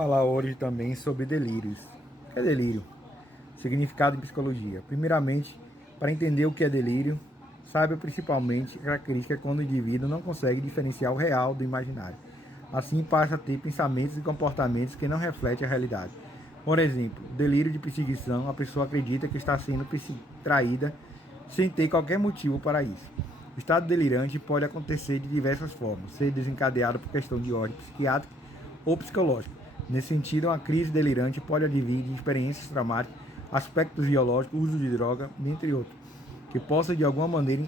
falar hoje também sobre delírios. O que é delírio? Significado em psicologia. Primeiramente, para entender o que é delírio, saiba principalmente a característica quando o indivíduo não consegue diferenciar o real do imaginário. Assim, passa a ter pensamentos e comportamentos que não refletem a realidade. Por exemplo, delírio de perseguição, a pessoa acredita que está sendo traída sem ter qualquer motivo para isso. O estado delirante pode acontecer de diversas formas, ser desencadeado por questão de ordem psiquiátrica ou psicológica. Nesse sentido, uma crise delirante pode advir de experiências traumáticas, aspectos biológicos, uso de droga, dentre outros, que possa de alguma maneira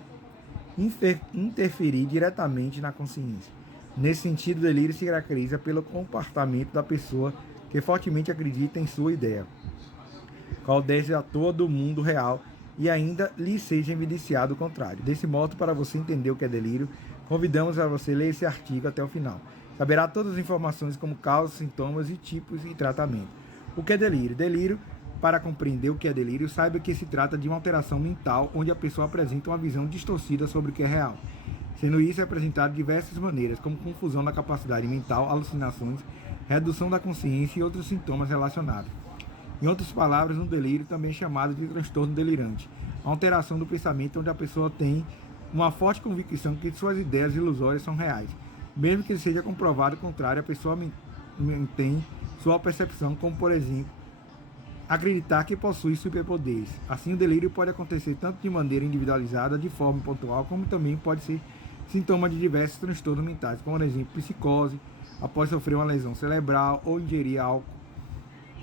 interferir diretamente na consciência. Nesse sentido, o delírio se caracteriza pelo comportamento da pessoa que fortemente acredita em sua ideia, qual desce à toa do mundo real e ainda lhe seja evidenciado o contrário. Desse modo, para você entender o que é delírio, convidamos a você ler esse artigo até o final. Saberá todas as informações como causas, sintomas e tipos e tratamento. O que é delírio? Delírio, para compreender o que é delírio, saiba que se trata de uma alteração mental onde a pessoa apresenta uma visão distorcida sobre o que é real. Sendo isso apresentado de diversas maneiras, como confusão da capacidade mental, alucinações, redução da consciência e outros sintomas relacionados. Em outras palavras, um delírio também é chamado de transtorno delirante, a alteração do pensamento onde a pessoa tem uma forte convicção que suas ideias ilusórias são reais. Mesmo que seja comprovado o contrário, a pessoa mantém sua percepção, como por exemplo, acreditar que possui superpoderes. Assim, o delírio pode acontecer tanto de maneira individualizada, de forma pontual, como também pode ser sintoma de diversos transtornos mentais, como por exemplo, psicose, após sofrer uma lesão cerebral ou ingerir álcool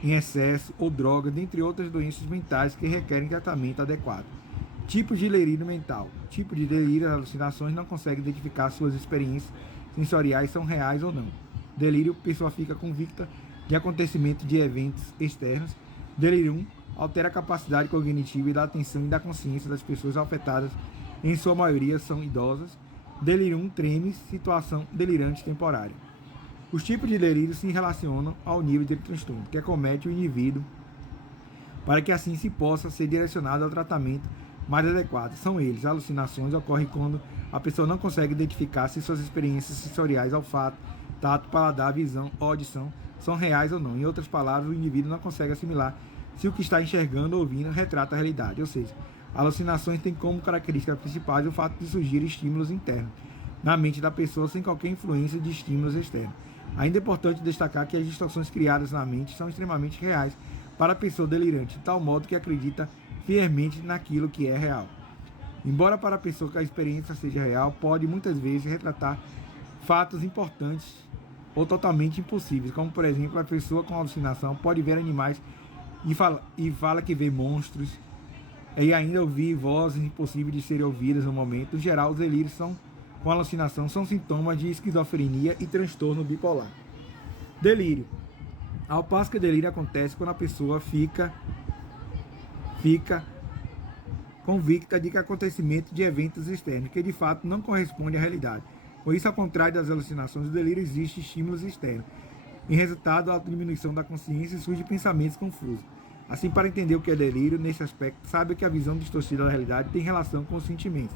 em excesso ou droga, dentre outras doenças mentais que requerem tratamento adequado. Tipos de delírio mental. Tipo de delírio, as alucinações não conseguem identificar suas experiências sensoriais são reais ou não. Delírio, a pessoa fica convicta de acontecimento de eventos externos. Delírio 1, altera a capacidade cognitiva e da atenção e da consciência das pessoas afetadas, em sua maioria são idosas. Delírio 1, treme, situação delirante temporária. Os tipos de delírio se relacionam ao nível de transtorno que acomete o indivíduo para que assim se possa ser direcionado ao tratamento mais adequado. São eles: alucinações ocorrem quando a pessoa não consegue identificar se suas experiências sensoriais, olfato, tato, paladar, visão ou audição são reais ou não. Em outras palavras, o indivíduo não consegue assimilar se o que está enxergando ou ouvindo retrata a realidade. Ou seja, alucinações têm como características principais o fato de surgir estímulos internos na mente da pessoa sem qualquer influência de estímulos externos. Ainda é importante destacar que as distorções criadas na mente são extremamente reais para a pessoa delirante, de tal modo que acredita fielmente naquilo que é real. Embora para a pessoa que a experiência seja real, pode muitas vezes retratar fatos importantes ou totalmente impossíveis, como por exemplo, a pessoa com alucinação pode ver animais e fala que vê monstros, e ainda ouvir vozes impossíveis de serem ouvidas no momento. Em geral, os delírios com alucinação são sintomas de esquizofrenia e transtorno bipolar. Delírio. Ao passo que o delírio acontece quando a pessoa fica convicta de que acontecimento de eventos externos, que de fato não corresponde à realidade. Por isso, ao contrário das alucinações, o delírio existe estímulos externos. Em resultado, a diminuição da consciência surge pensamentos confusos. Assim, para entender o que é delírio, nesse aspecto, sabe que a visão distorcida da realidade tem relação com os sentimentos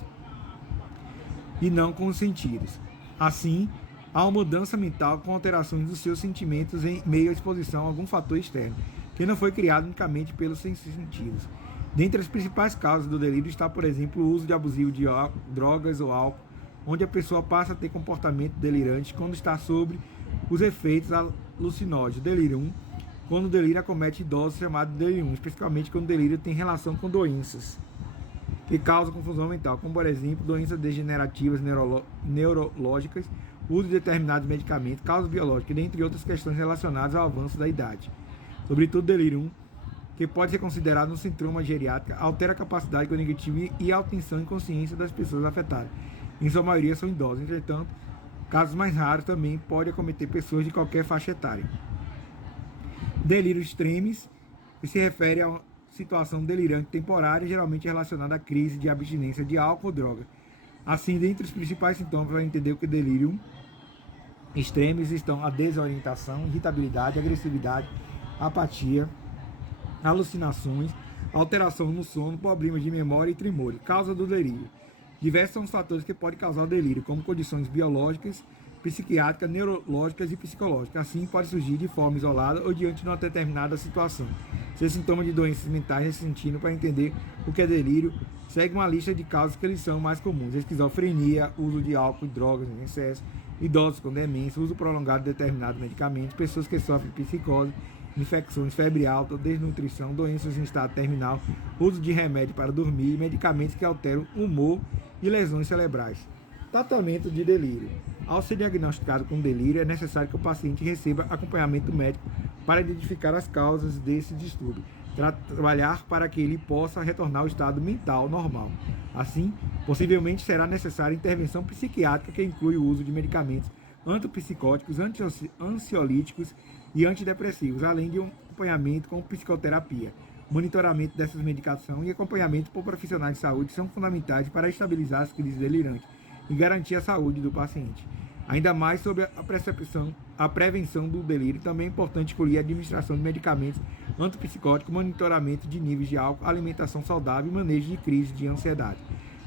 e não com os sentidos. Assim, há uma mudança mental com alterações dos seus sentimentos em meio à exposição a algum fator externo, que não foi criado unicamente pelos sentidos. Dentre as principais causas do delírio está, por exemplo, o uso de abusivo de drogas ou álcool, onde a pessoa passa a ter comportamento delirante quando está sob os efeitos alucinógenos. Delírio 1, quando o delírio acomete idosos, chamado de delírio 1, especificamente quando o delírio tem relação com doenças que causam confusão mental, como por exemplo, doenças degenerativas neurológicas, uso de determinados medicamentos, causas biológicas, dentre outras questões relacionadas ao avanço da idade. Sobretudo, delírio 1, que pode ser considerado um sintoma geriátrico, altera a capacidade cognitiva e a atenção e consciência das pessoas afetadas. Em sua maioria são idosos, entretanto, casos mais raros também podem acometer pessoas de qualquer faixa etária. Delírio extremes, que se refere a situação delirante temporária, geralmente relacionada à crise de abstinência de álcool ou droga. Assim, dentre os principais sintomas para entender o que é delírio extremes estão a desorientação, irritabilidade, agressividade, apatia, alucinações, alteração no sono, problemas de memória e tremores. Causa do delírio. Diversos são os fatores que podem causar o delírio, como condições biológicas, psiquiátricas, neurológicas e psicológicas. Assim, pode surgir de forma isolada ou diante de uma determinada situação. Ser sintoma de doenças mentais nesse sentido, para entender o que é delírio, segue uma lista de causas que eles são mais comuns: esquizofrenia, uso de álcool e drogas em excesso, idosos com demência, uso prolongado de determinados medicamentos, pessoas que sofrem psicose, infecções, febre alta, desnutrição, doenças em estado terminal, uso de remédio para dormir, medicamentos que alteram o humor e lesões cerebrais. Tratamento de delírio. Ao ser diagnosticado com delírio, é necessário que o paciente receba acompanhamento médico para identificar as causas desse distúrbio, trabalhar para que ele possa retornar ao estado mental normal. Assim, possivelmente será necessária intervenção psiquiátrica que inclui o uso de medicamentos antipsicóticos, ansiolíticos e antidepressivos, além de um acompanhamento com psicoterapia. Monitoramento dessas medicações e acompanhamento por profissionais de saúde são fundamentais para estabilizar as crises delirantes e garantir a saúde do paciente. Ainda mais sobre a prevenção do delírio, também é importante incluir a administração de medicamentos antipsicóticos, monitoramento de níveis de álcool, alimentação saudável e manejo de crise de ansiedade.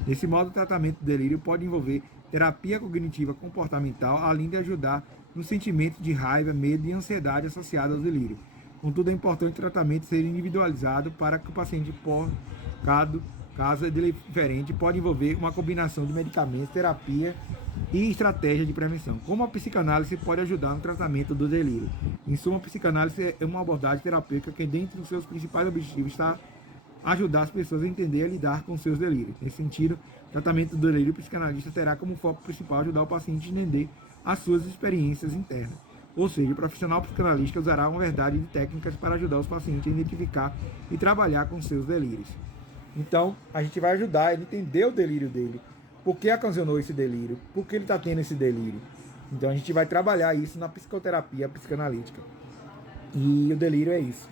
Desse modo, o tratamento do delírio pode envolver terapia cognitiva comportamental, além de ajudar no sentimento de raiva, medo e ansiedade associados ao delírio. Contudo, é importante o tratamento ser individualizado para que o paciente, caso é diferente, pode envolver uma combinação de medicamentos, terapia e estratégia de prevenção. Como a psicanálise pode ajudar no tratamento do delírio? Em suma, a psicanálise é uma abordagem terapêutica que, dentre os seus principais objetivos, está ajudar as pessoas a entender e a lidar com seus delírios. Nesse sentido, o tratamento do delírio, o psicanalista terá como foco principal ajudar o paciente a entender as suas experiências internas. Ou seja, o profissional psicanalista usará uma verdade de técnicas para ajudar os pacientes a identificar e trabalhar com seus delírios. Então, a gente vai ajudar ele a entender o delírio dele. Por que ocasionou esse delírio? Por que ele está tendo esse delírio? Então, a gente vai trabalhar isso na psicoterapia psicanalítica. E o delírio é isso.